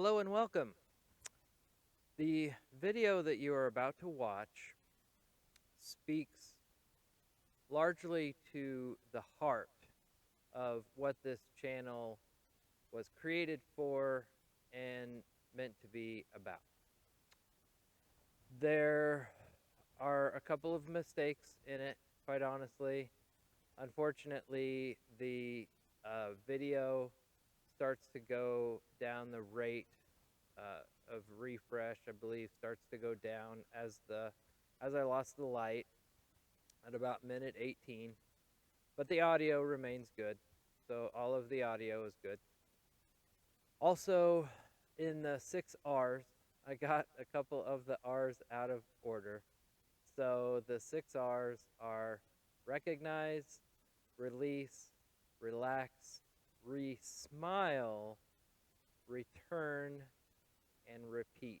Hello and welcome. The video that you are about to watch speaks largely to the heart of what this channel was created for and meant to be about. There are a couple of mistakes in it, quite honestly. Unfortunately, the video starts to go down the rate of refresh, I believe, starts to go down as I lost the light at about minute 18, but the audio remains good, so all of the audio is good. Also, in the 6 R's, I got a couple of the R's out of order. So the 6 R's are recognize, release, relax, re-smile, return, and repeat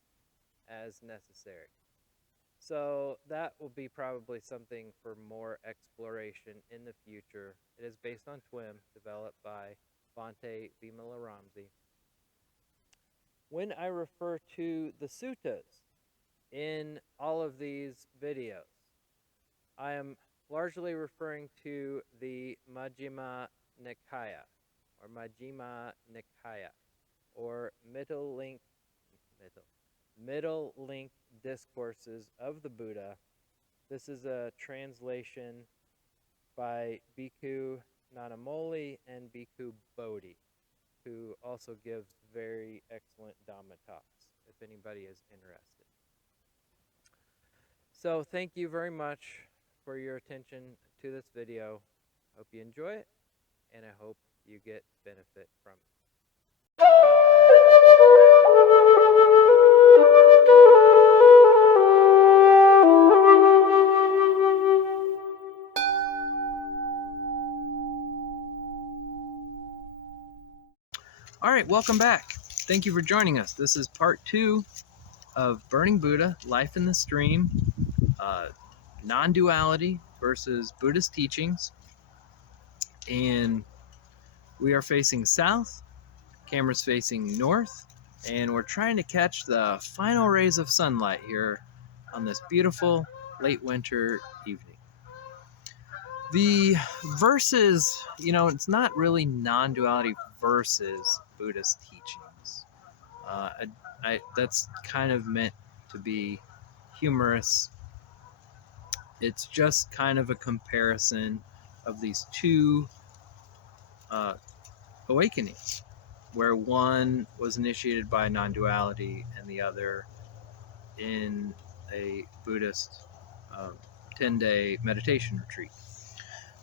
as necessary. So that will be probably something for more exploration in the future. It is based on TWIM, developed by Bhante Vimalaramsi. When I refer to the suttas in all of these videos, I am largely referring to the Majjhima Nikaya, or Majjhima Nikaya, or middle length Discourses of the Buddha. This is a translation by Bhikkhu Nanamoli and Bhikkhu Bodhi, who also gives very excellent Dhamma talks, if anybody is interested. So thank you very much for your attention to this video. Hope you enjoy it, and I hope you get benefit from it. All right, welcome back. Thank you for joining us. This is part 2 of Burning Buddha, Life in the Stream, Non-duality versus Buddhist teachings. And we are facing south, camera's facing north, and we're trying to catch the final rays of sunlight here on this beautiful late winter evening. The verses, it's not really non-duality versus Buddhist teachings. That's kind of meant to be humorous. It's just kind of a comparison of these two awakenings, where one was initiated by non-duality and the other in a Buddhist 10-day meditation retreat.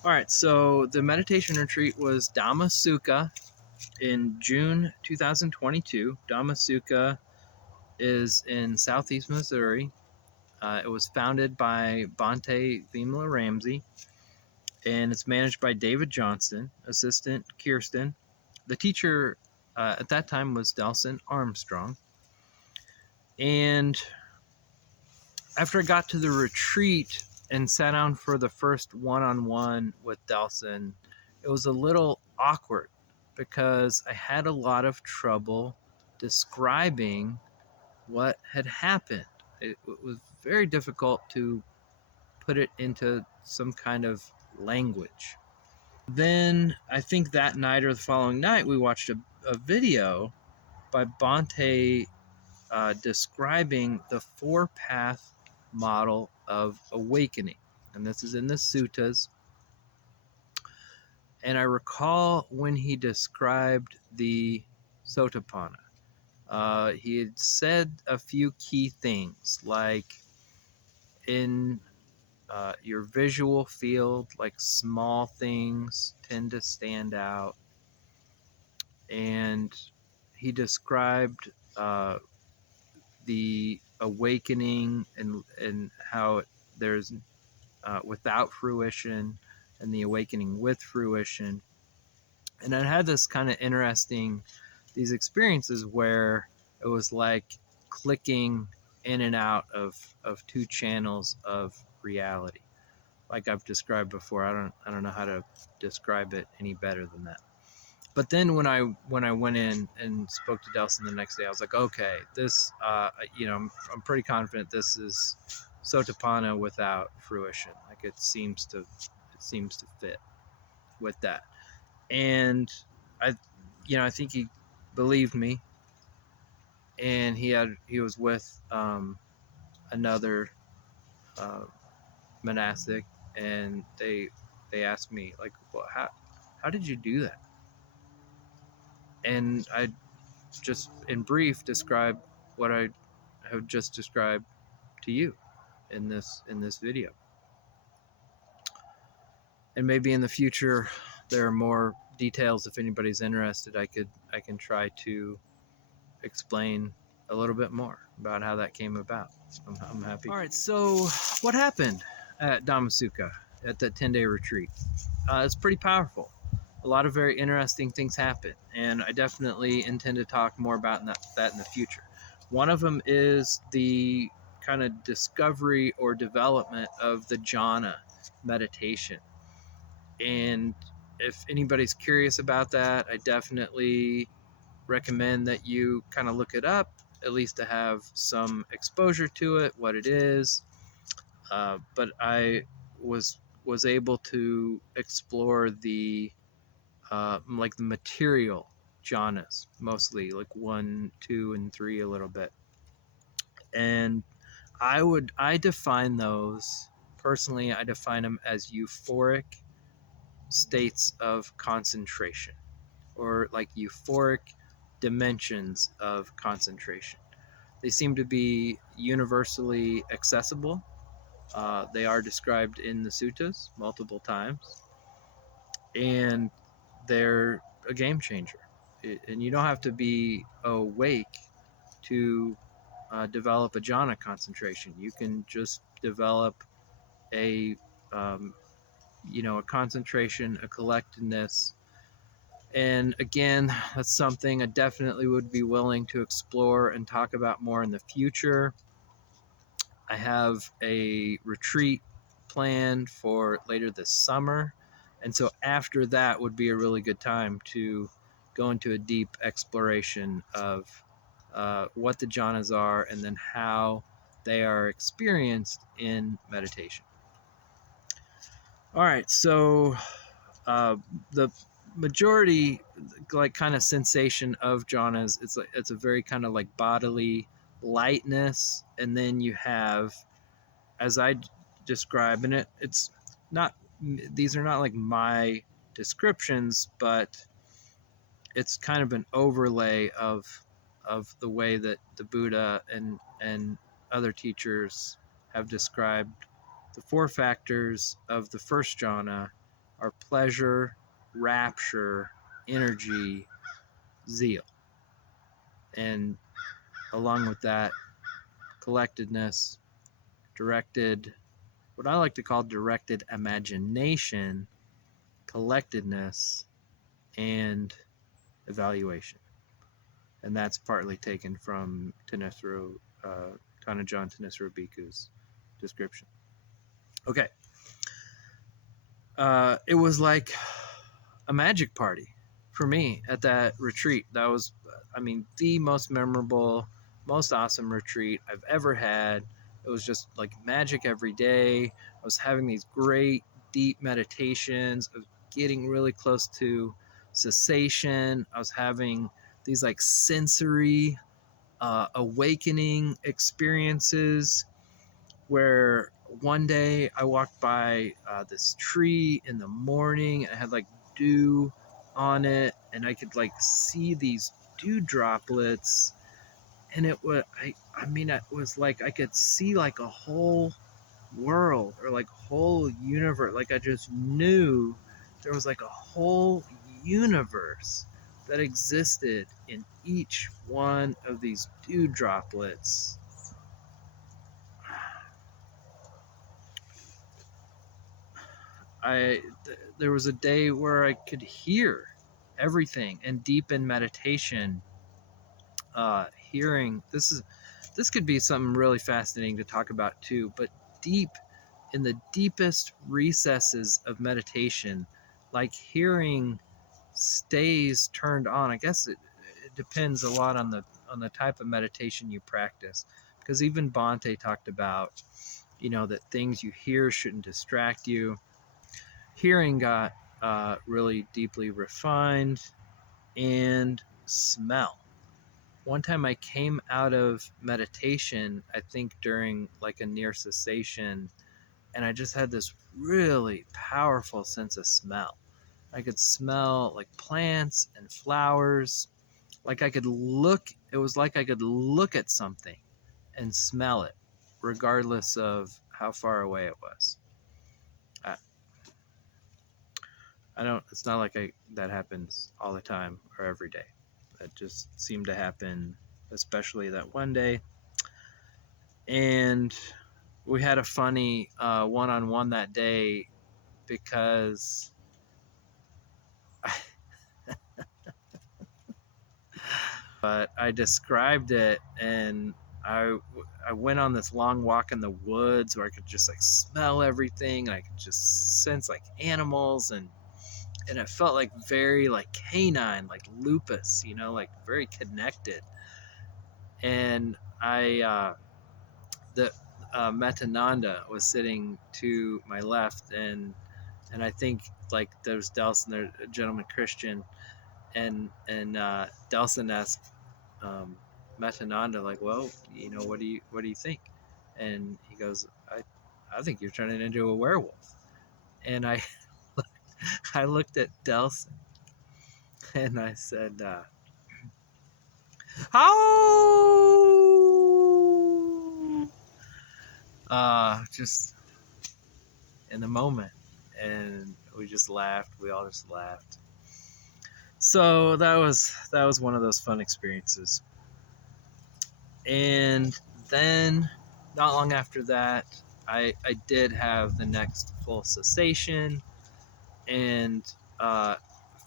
All right, so the meditation retreat was Dhamma Sukha in June 2022. Dhamma Sukha is in southeast Missouri. It was founded by Bhante Vimalaramsi, and it's managed by David Johnston, assistant Kirsten. The teacher at that time was Delson Armstrong. And after I got to the retreat and sat down for the first one-on-one with Delson, it was a little awkward because I had a lot of trouble describing what had happened. It was very difficult to put it into some kind of language. Then I think that night or the following night, we watched a video by Bhante describing the 4-path model of awakening. And this is in the suttas. And I recall when he described the Sotapanna, he had said a few key things, like in your visual field, like small things tend to stand out. And he described the awakening and how there's without fruition and the awakening with fruition. And I had this kind of interesting, these experiences where it was like clicking in and out of 2 channels of reality, like I've described before. I don't know how to describe it any better than that. But then when I went in and spoke to Delson the next day, I was like, okay, this I'm pretty confident this is Sotapanna without fruition. Like it seems to fit with that. And I think he believed me, and he was with another monastic, and they asked me like, well, how did you do that? And I just in brief describe what I have just described to you in this video. And maybe in the future there are more details. If anybody's interested, I can try to explain a little bit more about how that came about. I'm happy. All right, so what happened at Dhamma Sukha at that 10-day retreat? It's pretty powerful. A lot of very interesting things happen, and I definitely intend to talk more about that in the future. One of them is the kind of discovery or development of the jhana meditation. And if anybody's curious about that, I definitely recommend that you kind of look it up, at least to have some exposure to it, what it is. But I was able to explore the like the material jhanas, mostly like 1, 2, and 3 a little bit. And I define those personally. I define them as euphoric states of concentration, or like euphoric dimensions of concentration. They seem to be universally accessible. They are described in the suttas multiple times, and they're a game changer. And you don't have to be awake to develop a jhana concentration. You can just develop a a concentration, a collectedness. And again, that's something I definitely would be willing to explore and talk about more in the future. I have a retreat planned for later this summer. And so after that would be a really good time to go into a deep exploration of what the jhanas are, and then how they are experienced in meditation. All right, so the majority, like, kind of sensation of jhanas, it's a very kind of like bodily lightness, and then you have, as I describe, and it's not, these are not like my descriptions, but it's kind of an overlay of the way that the Buddha and other teachers have described the 4 factors of the first jhana are pleasure, rapture, energy, zeal, and along with that, collectedness, directed, what I like to call directed imagination, collectedness, and evaluation. And that's partly taken from Thanissaro, Tanajan Thanissaro Bhikkhu's description. Okay. It was like a magic party for me at that retreat. That was, the most memorable, most awesome retreat I've ever had. It was just like magic every day. I was having these great deep meditations of getting really close to cessation. I was having these like sensory awakening experiences, where one day I walked by this tree in the morning, and it had like dew on it, and I could like see these dew droplets, and it was it was like I could see like a whole world, or like whole universe. Like I just knew there was like a whole universe that existed in each one of these dew droplets. There was a day where I could hear everything, and deep in meditation, hearing, this could be something really fascinating to talk about too, but deep in the deepest recesses of meditation, like hearing stays turned on. I guess it depends a lot on the type of meditation you practice, because even Bhante talked about, that things you hear shouldn't distract you. Hearing got really deeply refined, and smell. One time I came out of meditation, I think during like a near cessation, and I just had this really powerful sense of smell. I could smell like plants and flowers. Like it was like I could look at something and smell it, regardless of how far away it was. It's not like that happens all the time or every day. That just seemed to happen, especially that one day. And we had a funny one-on-one that day, because but I described it, and I went on this long walk in the woods where I could just like smell everything, and I could just sense like animals, and it felt like very like canine, like lupus, like very connected. And the Metananda was sitting to my left, and I think like there's Delson, there's a gentleman Christian, and Delson asked Metananda, like, well, what do you think? And he goes, I think you're turning into a werewolf. And I I looked at Delson and I said, how? Just in the moment, and we just laughed. We all just laughed. So that was one of those fun experiences. And then, not long after that, I did have the next full cessation, and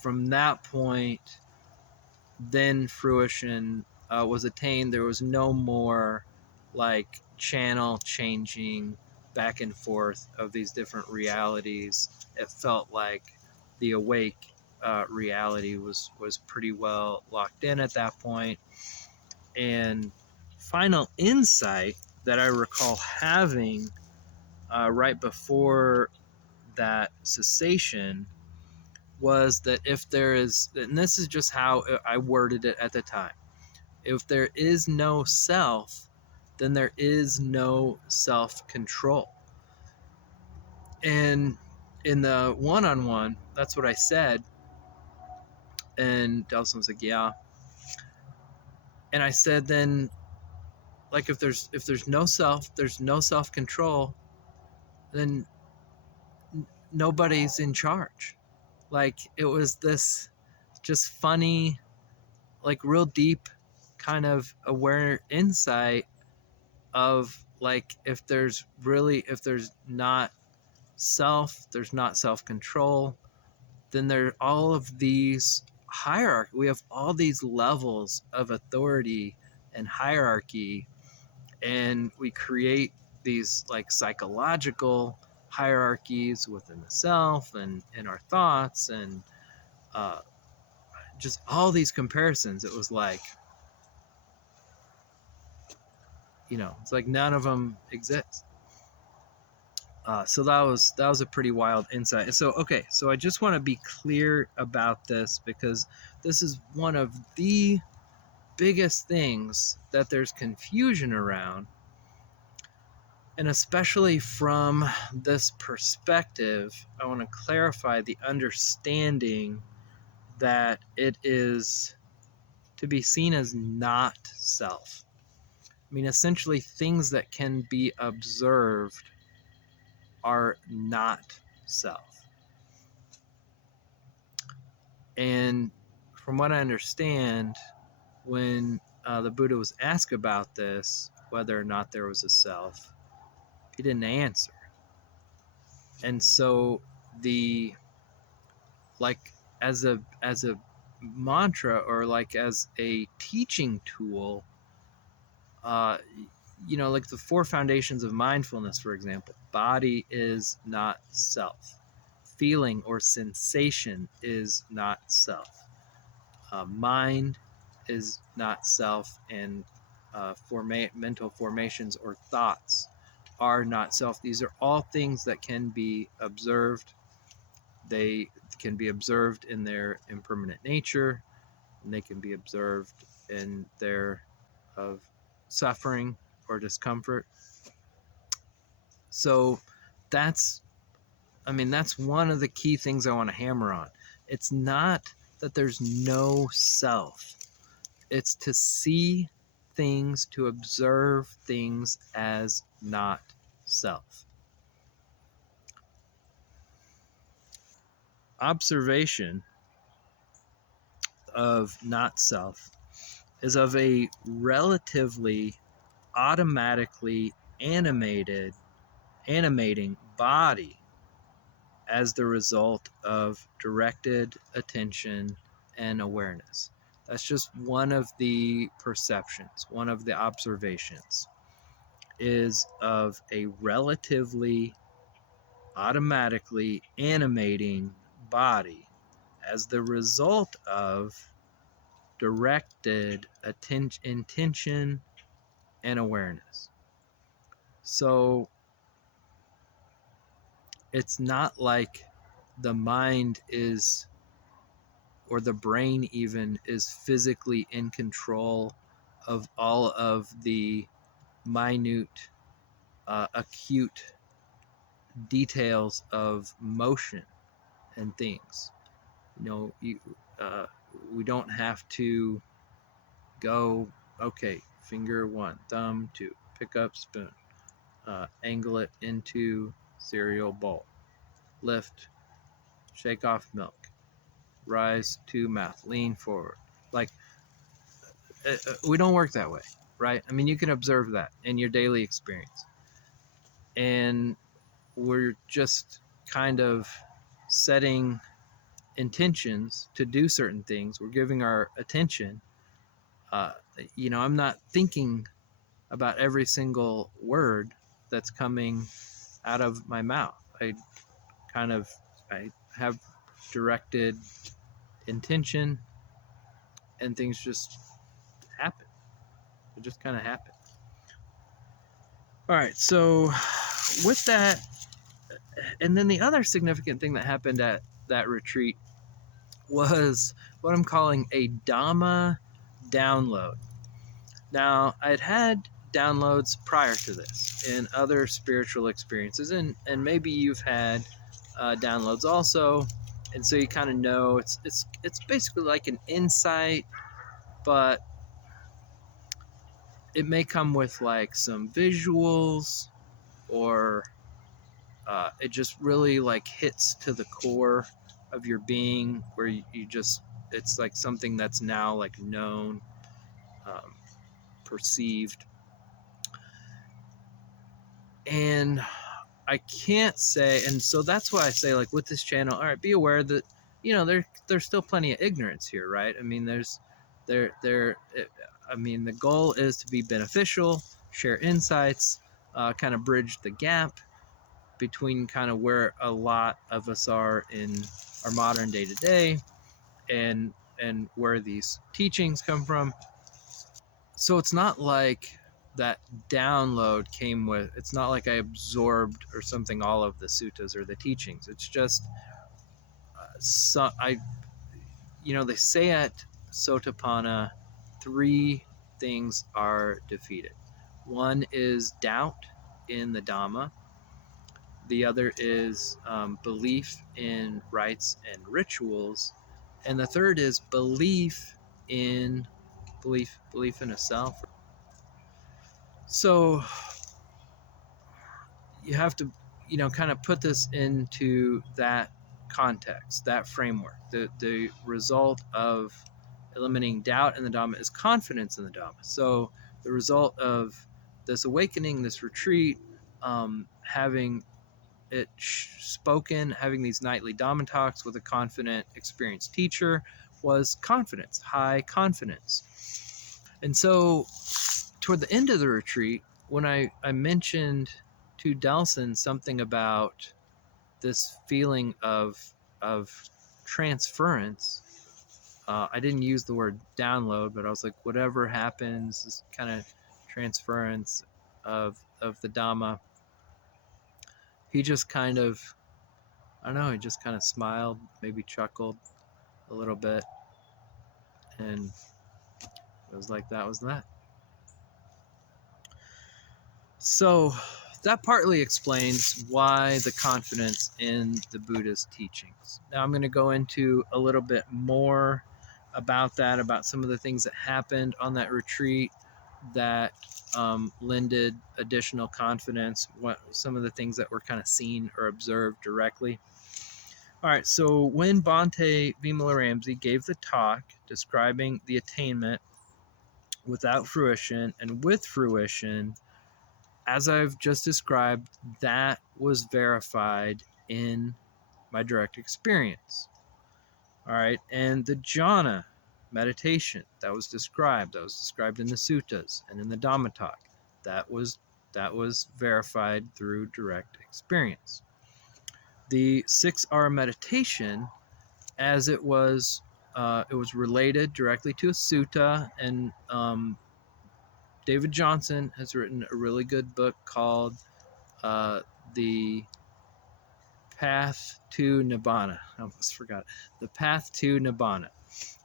from that point, then fruition was attained. There was no more like channel changing back and forth of these different realities. It felt like the awake reality was pretty well locked in at that point. And final insight that I recall having right before that cessation was that if there is, and this is just how I worded it at the time, if there is no self, then there is no self-control. And in the one-on-one, that's what I said. And Delson was like, yeah. And I said, then, like, if there's no self, there's no self-control, then nobody's in charge. Like, it was this just funny, like real deep kind of aware insight of like, if there's not self, there's not self-control, then there are all of these hierarchy. We have all these levels of authority and hierarchy, and we create these like psychological hierarchies within the self and in our thoughts, and just all these comparisons. It was like, it's like none of them exist. So that was a pretty wild insight. So okay, so I just want to be clear about this, because this is one of the biggest things that there's confusion around, and especially from this perspective, I want to clarify the understanding that it is to be seen as not self. I mean, essentially, things that can be observed are not self. And from what I understand, when the Buddha was asked about this, whether or not there was a self, he didn't answer. And so as a mantra, or like as a teaching tool, like the 4 foundations of mindfulness, for example, body is not self. feeling or sensation is not self. Mind is not self, and mental formations or thoughts are not self. These are all things that can be observed. They can be observed in their impermanent nature, and they can be observed in their of suffering or discomfort. So that's one of the key things I want to hammer on. It's not that there's no self. It's to see things, to observe things as not self. Observation of not self is of a relatively automatically animating body as the result of directed attention and awareness. That's just one of the perceptions, one of the observations, is of a relatively automatically animating body as the result of directed intention and awareness. So it's not like the mind is, or the brain even, is physically in control of all of the minute, acute details of motion and things. We don't have to go, okay, finger 1, thumb 2, pick up spoon, angle it into cereal bowl, lift, shake off milk, rise to mouth, lean forward. Like, we don't work that way, right? I mean, you can observe that in your daily experience. And we're just kind of setting intentions to do certain things. We're giving our attention. I'm not thinking about every single word that's coming out of my mouth. I have directed intention, and things just happen. They just kind of happen. All right, so with that, and then the other significant thing that happened at that retreat was what I'm calling a Dhamma download. Now, I'd had downloads prior to this in other spiritual experiences, and maybe you've had downloads also, and so you kind of know it's basically like an insight, but it may come with like some visuals, or it just really like hits to the core of your being, where you just, it's like something that's now like known, perceived. And I can't say, and so that's why I say, like, with this channel, all right, be aware that, there's still plenty of ignorance here, right? I mean, the goal is to be beneficial, share insights, kind of bridge the gap between kind of where a lot of us are in our modern day to day, and where these teachings come from. So it's not like that download came with, it's not like I absorbed or something all of the suttas or the teachings. It's just they say at Sotapanna, 3 things are defeated. One is doubt in the Dhamma. The other is belief in rites and rituals, and the third is belief in a self. So you have to, kind of put this into that context, that framework. The result of eliminating doubt in the Dhamma is confidence in the Dhamma. So the result of this awakening, this retreat, having it spoken, having these nightly Dhamma talks with a confident, experienced teacher, was confidence, high confidence. And so toward the end of the retreat, when I mentioned to Delson something about this feeling of transference. I didn't use the word download, but I was like, whatever happens, this kind of transference of the Dhamma. He just kind of, I don't know, he just kind of smiled, maybe chuckled a little bit, and it was like that was that. So that partly explains why the confidence in the Buddha's teachings. Now I'm going to go into a little bit more about that, about some of the things that happened on that retreat that lended additional confidence, what some of the things that were kind of seen or observed directly. All right, so when Bhante Vimalaramsi gave the talk describing the attainment without fruition and with fruition, as I've just described, that was verified in my direct experience. All right, and the jhana meditation that was described in the suttas and in the Dhamma talk, that was verified through direct experience. The 6R meditation, as it was related directly to a sutta, and David Johnson has written a really good book called The Path to Nibbana. I almost forgot. The Path to Nibbana.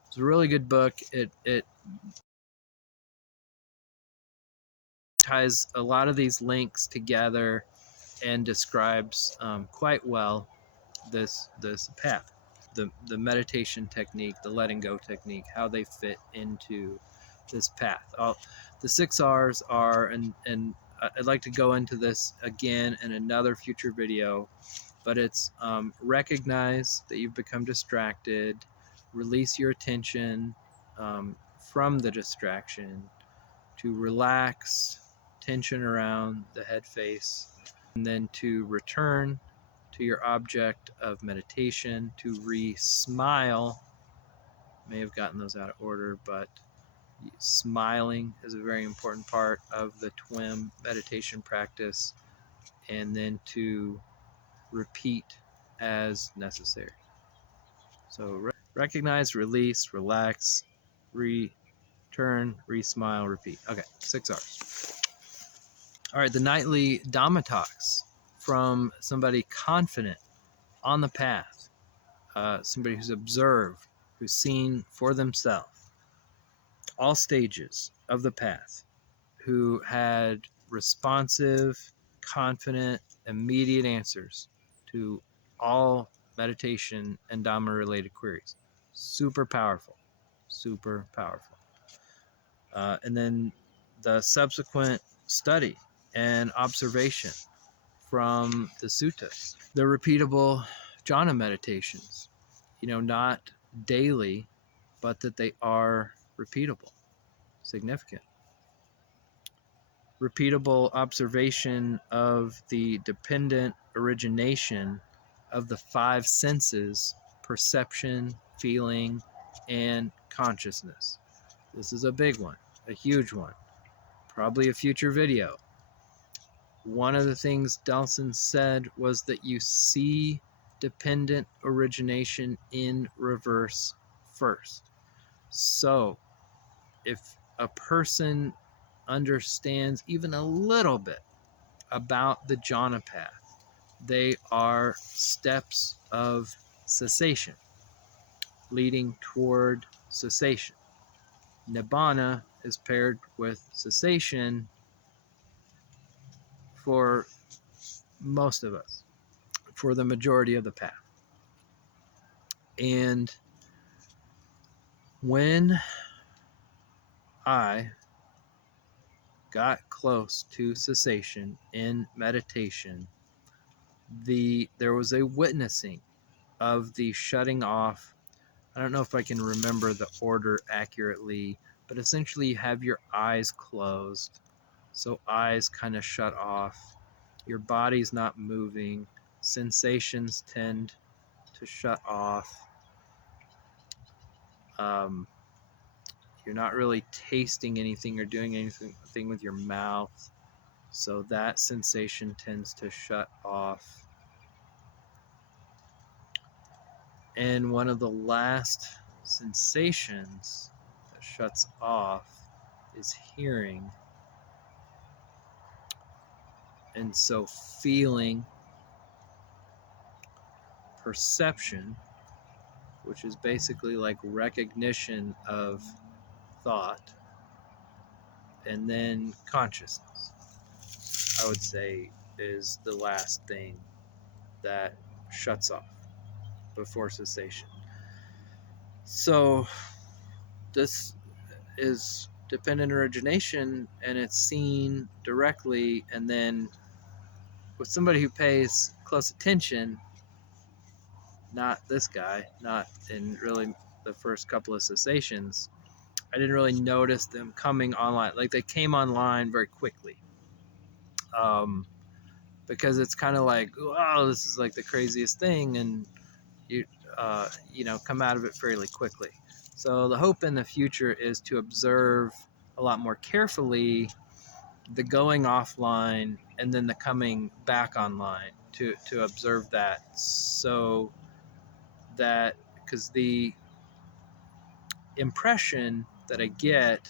It's a really good book. It ties a lot of these links together and describes quite well this path, the meditation technique, the letting go technique, how they fit into this path. The 6 R's are, and I'd like to go into this again in another future video, but it's recognize that you've become distracted, release your attention from the distraction, to relax tension around the head face, and then to return to your object of meditation, to re-smile. May have gotten those out of order, but smiling is a very important part of the TWIM meditation practice, and then to repeat as necessary. So recognize, release, relax, return, re-smile, repeat. Okay, 6 R's. All right, the nightly Dhamma talks from somebody confident on the path, somebody who's observed, who's seen for themselves all stages of the path, who had responsive, confident, immediate answers to all meditation and Dhamma related queries. Super powerful, super powerful. And then the subsequent study and observation from the suttas, the repeatable jhana meditations, not daily, but that they are repeatable, significant. Repeatable observation of the dependent origination of the 5 senses: perception, feeling, and consciousness. This is a big one, a huge one, probably a future video. One of the things Delson said was that you see dependent origination in reverse first. So if a person understands even a little bit about the jhana path, they are steps of cessation leading toward cessation. Nibbana is paired with cessation for most of us, for the majority of the path. And when I got close to cessation in meditation, there was a witnessing of the shutting off. I don't know if I can remember the order accurately, but essentially you have your eyes closed. So eyes kind of shut off. Your body's not moving. Sensations tend to shut off. You're not really tasting anything or doing anything with your mouth. So that sensation tends to shut off. And one of the last sensations that shuts off is hearing. And so feeling, perception, which is basically like recognition of thought, and then consciousness, I would say, is the last thing that shuts off before cessation. So this is dependent origination, and it's seen directly, and then with somebody who pays close attention, not this guy, not in really the first couple of cessations, I didn't really notice them coming online. Like, they came online very quickly. Because it's kind of like, wow, this is like the craziest thing, and you come out of it fairly quickly. So the hope in the future is to observe a lot more carefully the going offline and then the coming back online, to observe that, so that, because the impression that I get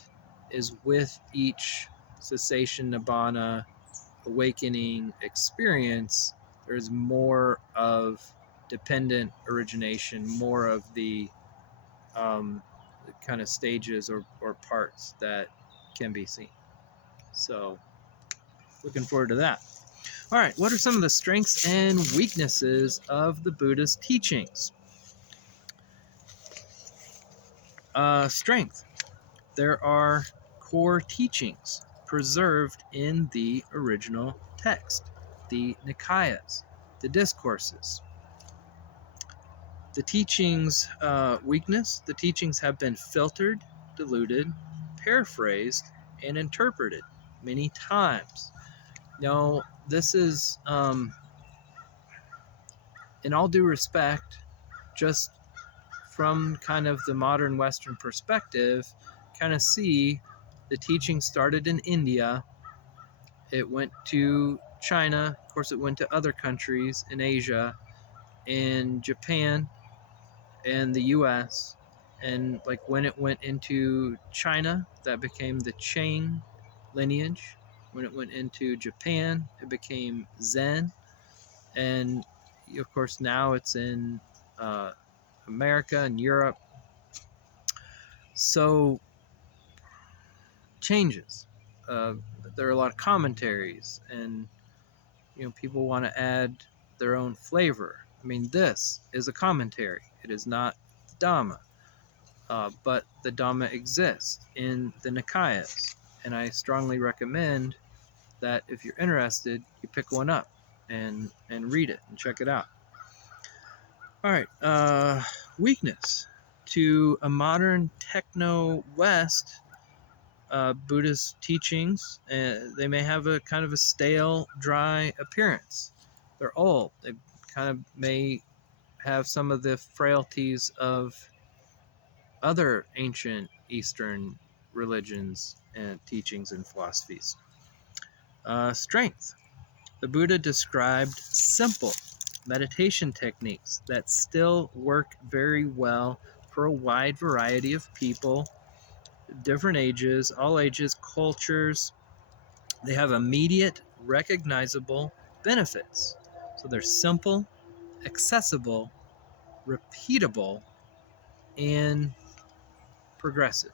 is with each cessation, Nibbana, awakening experience, there's more of dependent origination, more of the kind of stages or parts that can be seen. So, looking forward to that. All right, what are some of the strengths and weaknesses of the Buddha's teachings? Strength. There are core teachings preserved in the original text, the Nikayas, the Discourses. The teachings' weakness, the teachings have been filtered, diluted, paraphrased, and interpreted many times. Now, this is, in all due respect, just from kind of the modern Western perspective, kind of see the teaching started in India. It went to China. Of course, it went to other countries in Asia, in Japan, and the US. And like when it went into China, that became the Chang lineage. When it went into Japan, it became Zen. And of course, now it's in America and Europe. So, changes. There are a lot of commentaries, and people want to add their own flavor. I mean, this is a commentary. It is not the Dhamma. But the Dhamma exists in the Nikayas, and I strongly recommend that if you're interested, you pick one up and read it and check it out. All right, weakness. To a modern techno-West, Buddhist teachings, they may have a kind of a stale, dry appearance. They're old. They kind of may have some of the frailties of other ancient Eastern religions and teachings and philosophies. Strength. The Buddha described simple meditation techniques that still work very well for a wide variety of people, different ages, all ages, cultures. They have immediate, recognizable benefits. So they're simple, accessible, repeatable, and progressive.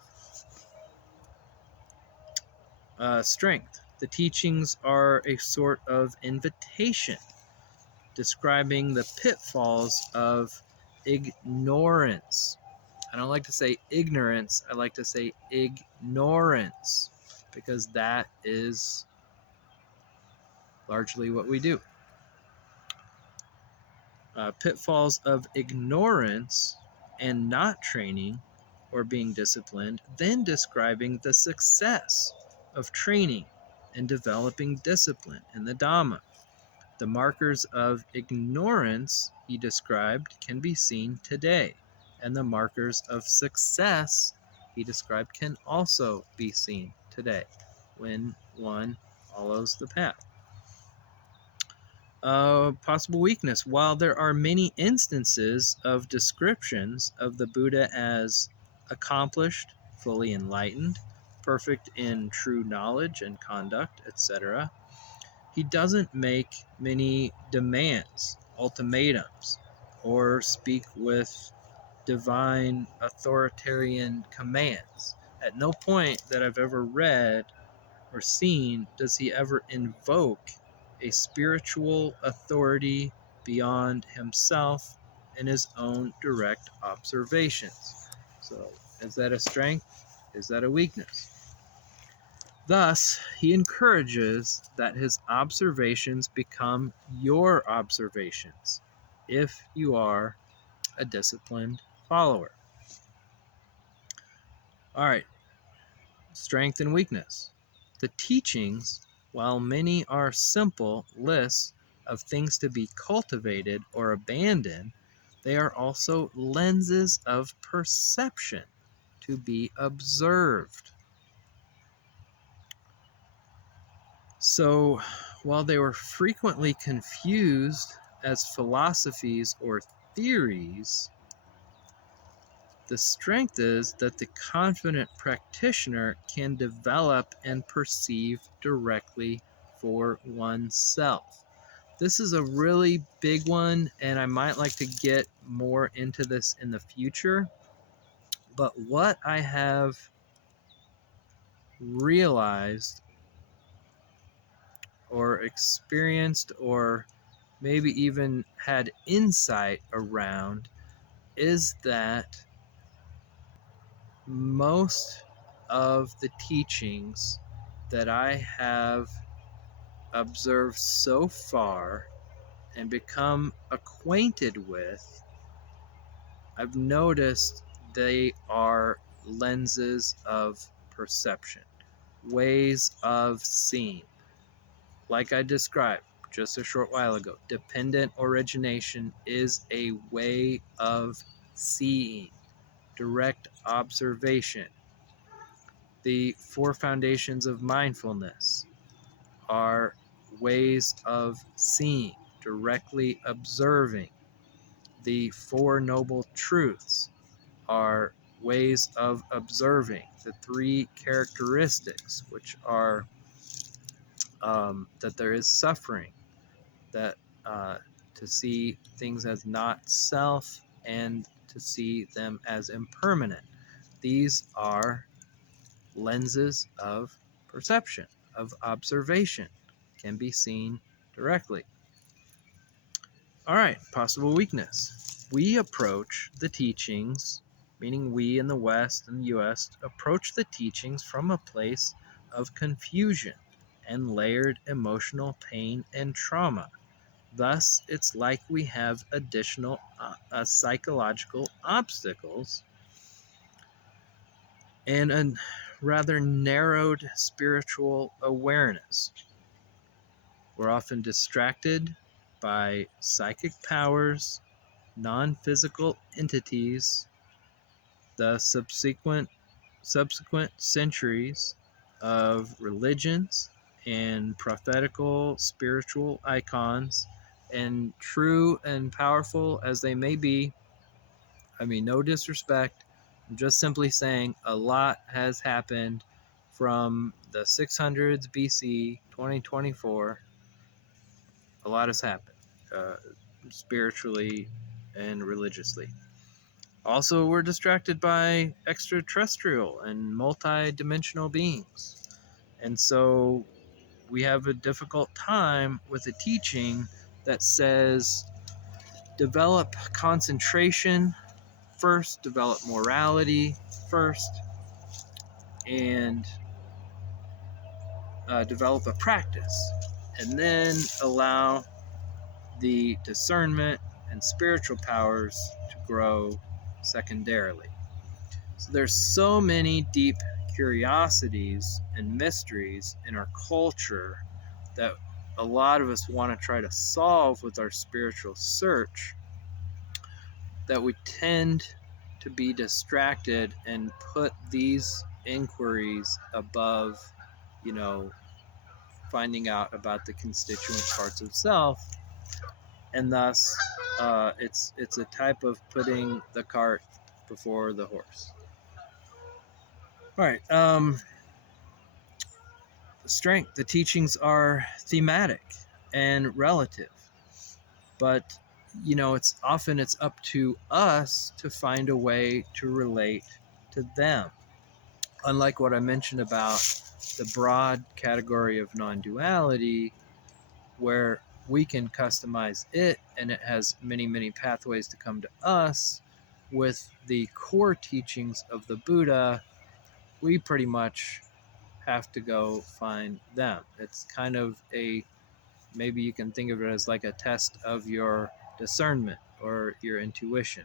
Strength. The teachings are a sort of invitation describing the pitfalls of ignorance. I don't like to say ignorance, I like to say ignorance, because that is largely what we do. Pitfalls of ignorance and not training or being disciplined, then describing the success of training and developing discipline in the Dhamma. The markers of ignorance he described can be seen today, and the markers of success he described can also be seen today when one follows the path. Possible weakness. While there are many instances of descriptions of the Buddha as accomplished, fully enlightened, perfect in true knowledge and conduct, etc., he doesn't make many demands, ultimatums, or speak with divine authoritarian commands. At no point that I've ever read or seen does he ever invoke a spiritual authority beyond himself and his own direct observations. So, is that a strength? Is that a weakness? Thus, he encourages that his observations become your observations if you are a disciplined follower. All right, strength and weakness. The teachings, while many are simple lists of things to be cultivated or abandoned, they are also lenses of perception to be observed. So, while they were frequently confused as philosophies or theories, the strength is that the confident practitioner can develop and perceive directly for oneself. This is a really big one, and I might like to get more into this in the future. But what I have realized or experienced or maybe even had insight around is that most of the teachings that I have observed so far and become acquainted with, I've noticed they are lenses of perception, ways of seeing. Like I described just a short while ago, dependent origination is a way of seeing, direct observation. The four foundations of mindfulness are ways of seeing, directly observing. The Four Noble Truths are ways of observing. The three characteristics, which are that there is suffering, that to see things as not self, and to see them as impermanent. These are lenses of perception, of observation, can be seen directly. All right, possible weakness. We approach the teachings, meaning we in the West and the US, approach the teachings from a place of confusion and layered emotional pain and trauma. Thus, it's like we have additional psychological obstacles and a rather narrowed spiritual awareness. We're often distracted by psychic powers, non-physical entities, the subsequent centuries of religions and prophetical spiritual icons, and true and powerful as they may be. I mean, no disrespect. I'm just simply saying a lot has happened from the 600s BC, 2024. A lot has happened spiritually and religiously. Also, we're distracted by extraterrestrial and multi-dimensional beings. And so we have a difficult time with a teaching that says develop concentration first, develop morality first, and develop a practice, and then allow the discernment and spiritual powers to grow secondarily. So there's so many deep curiosities and mysteries in our culture that a lot of us want to try to solve with our spiritual search, that we tend to be distracted and put these inquiries above, finding out about the constituent parts of self and thus it's a type of putting the cart before the horse. All right. Strength. The teachings are thematic and relative, but it's up to us to find a way to relate to them. Unlike what I mentioned about the broad category of non-duality, where we can customize it and it has many, many pathways to come to us, with the core teachings of the Buddha, we pretty much have to go find them. It's kind of maybe you can think of it as like a test of your discernment or your intuition.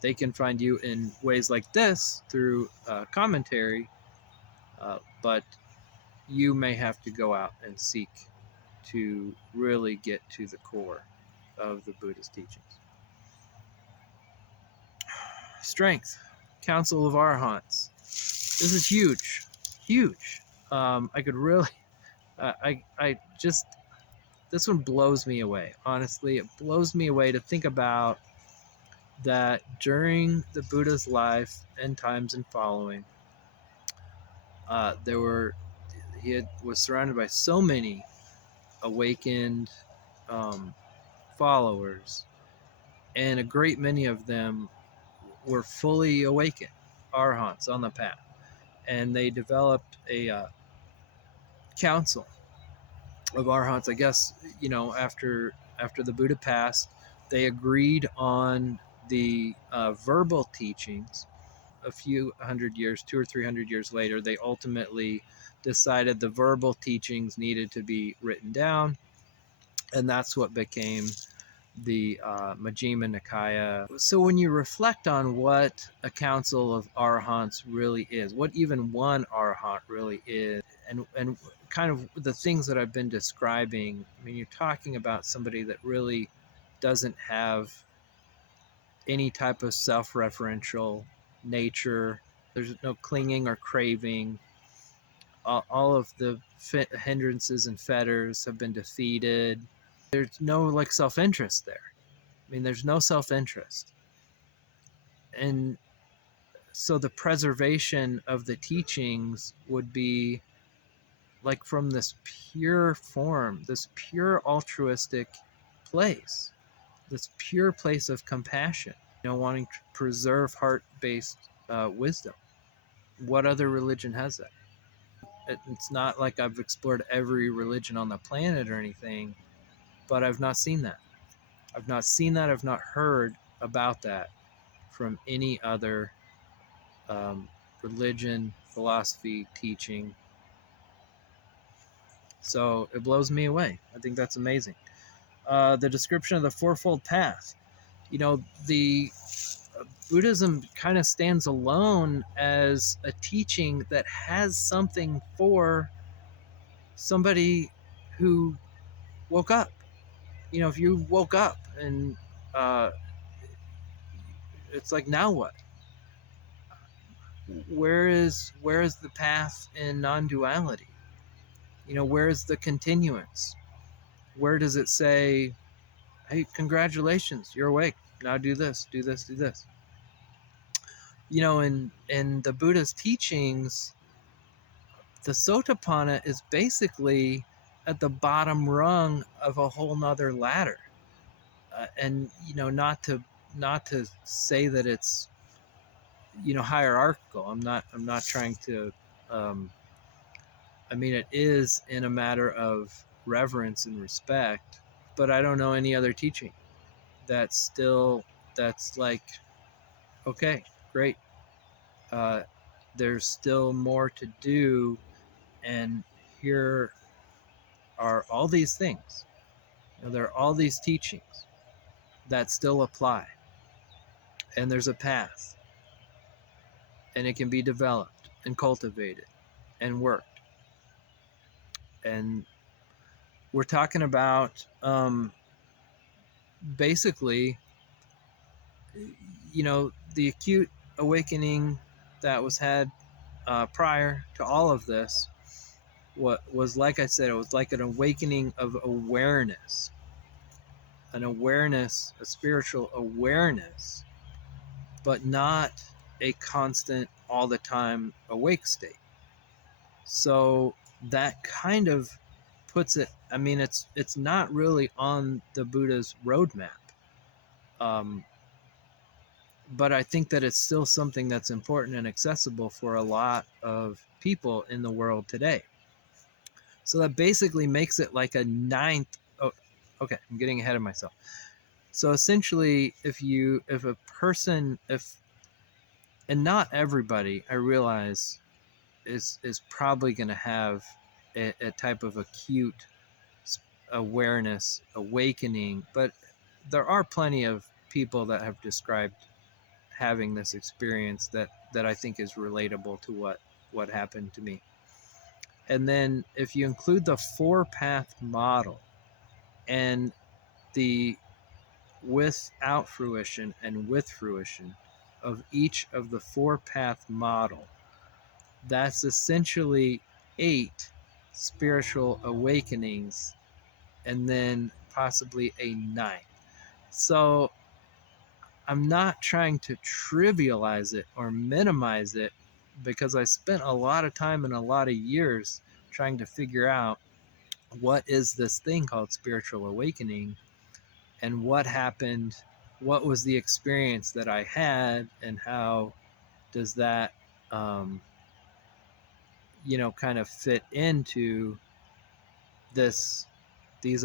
They can find you in ways like this through commentary, but you may have to go out and seek to really get to the core of the Buddha's teachings. Strength. Council of Arhants. This is huge. Huge. I could really... I just... This one blows me away. Honestly, it blows me away to think about that during the Buddha's life and times and following, he was surrounded by so many awakened followers, and a great many of them were fully awakened arhants on the path, and they developed a council of arhants. I guess after the Buddha passed, they agreed on the verbal teachings. A few hundred years, 200 or 300 years later, they ultimately decided the verbal teachings needed to be written down, and that's what became the Majjhima Nikaya. So when you reflect on what a council of arhants really is, what even one arhat really is, and kind of the things that I've been describing, I mean, you're talking about somebody that really doesn't have any type of self-referential nature. There's no clinging or craving. All of the hindrances and fetters have been defeated. There's no like self-interest there. I mean, there's no self-interest. And so the preservation of the teachings would be like from this pure form, this pure altruistic place, this pure place of compassion, wanting to preserve heart-based wisdom. What other religion has that? It's not like I've explored every religion on the planet or anything, but I've not seen that. I've not heard about that from any other religion, philosophy, teaching. So it blows me away. I think that's amazing. The description of the Fourfold Path. The Buddhism kind of stands alone as a teaching that has something for somebody who woke up. If you woke up and it's like, now what? Where is the path in non-duality? Where is the continuance? Where does it say, hey, congratulations, you're awake, now do this, do this, do this? In the Buddha's teachings, the Sotapanna is basically at the bottom rung of a whole nother ladder. And not to say that it's hierarchical. I'm not trying to I mean, it is in a matter of reverence and respect, but I don't know any other teaching that's like, okay, great, there's still more to do, and here are all these things. There are all these teachings that still apply, and there's a path, and it can be developed and cultivated and worked. And we're talking about basically, the acute awakening that was had prior to all of this. What was, like I said, it was like an awakening of awareness. an awareness, a spiritual awareness, but not a constant, all the time awake state. So that kind of puts it, I mean, it's not really on the Buddha's roadmap. But I think that it's still something that's important and accessible for a lot of people in the world today. So that basically makes it like a ninth. Oh, okay, I'm getting ahead of myself. So essentially, if a person, and not everybody, I realize, is probably going to have a type of acute awareness, awakening, but there are plenty of people that have described having this experience that I think is relatable to what happened to me. And then if you include the 4-path model and the without fruition and with fruition of each of the 4-path model, that's essentially 8 spiritual awakenings and then possibly a 9th. So I'm not trying to trivialize it or minimize it, because I spent a lot of time and a lot of years trying to figure out what is this thing called spiritual awakening and what happened, what was the experience that I had, and how does that kind of fit into these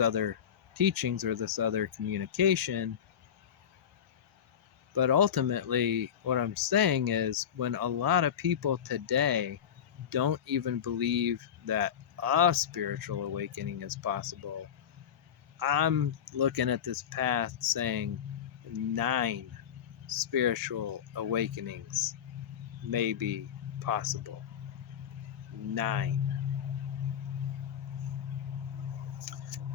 other teachings or this other communication. But ultimately, what I'm saying is, when a lot of people today don't even believe that a spiritual awakening is possible, I'm looking at this path saying 9 spiritual awakenings may be possible. 9.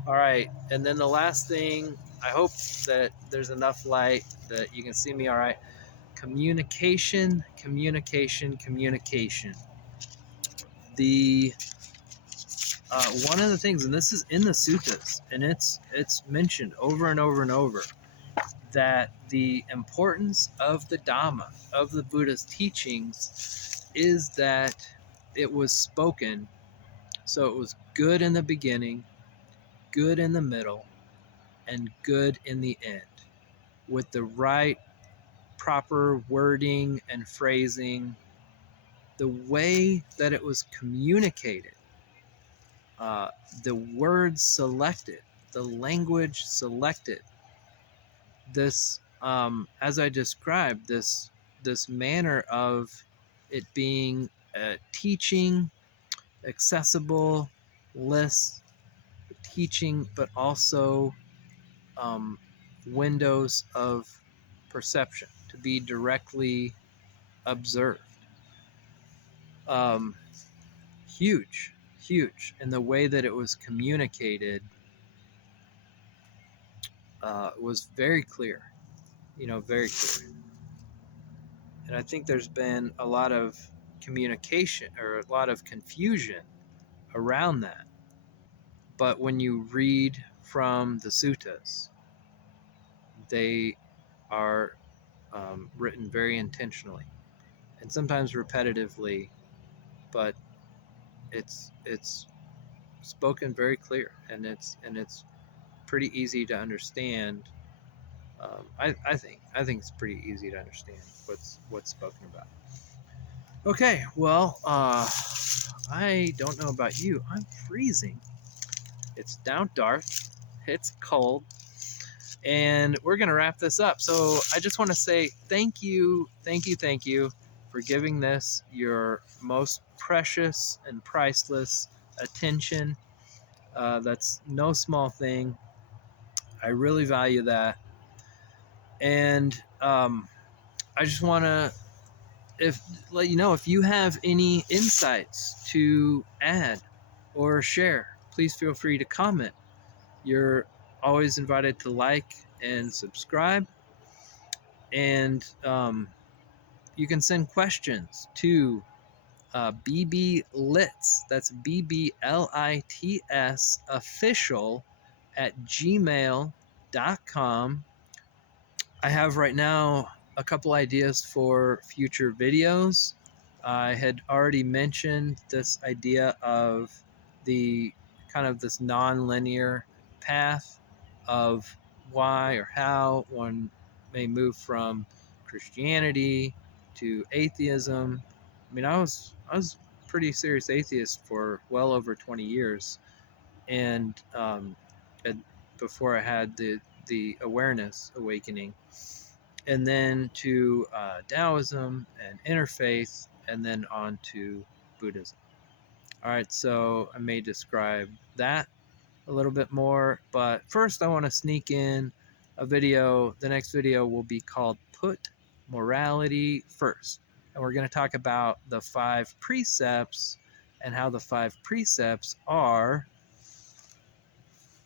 All right, and then the last thing, I hope that there's enough light that you can see me all right. Communication, communication, communication. The one of the things, and this is in the suttas, and it's mentioned over and over and over, that the importance of the Dhamma, of the Buddha's teachings, is that it was spoken, so it was good in the beginning, good in the middle, and good in the end, with the right proper wording and phrasing, the way that it was communicated, the words selected, the language selected, this, as I described, this manner of it being teaching, accessible, list, teaching, but also windows of perception to be directly observed. Huge, huge. And the way that it was communicated was very clear, very clear. And I think there's been a lot of communication or a lot of confusion around that. But when you read from the suttas, they are written very intentionally and sometimes repetitively, but it's spoken very clear, and it's pretty easy to understand. I think it's pretty easy to understand what's spoken about. Okay, well, I don't know about you. I'm freezing. It's now dark. It's cold. And we're going to wrap this up. So I just want to say thank you for giving this your most precious and priceless attention. That's no small thing. I really value that. And I just want to let you know, if you have any insights to add or share, please feel free to comment. You're always invited to like and subscribe. And you can send questions to bblits, that's bblits official @gmail.com. bblitsofficial.com. I have right now a couple ideas for future videos. I had already mentioned this idea of the kind of this non-linear path of why or how one may move from Christianity to atheism. I mean, I was pretty serious atheist for well over 20 years, and before I had the awareness awakening, and then to Taoism and interfaith, and then on to Buddhism. All right, so I may describe that a little bit more, but first I want to sneak in a video. The next video will be called Put Morality First, and we're going to talk about the 5 precepts and how the 5 precepts are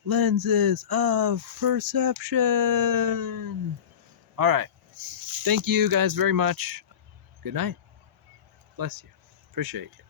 lenses of perception. All right. Thank you guys very much. Good night. Bless you. Appreciate you.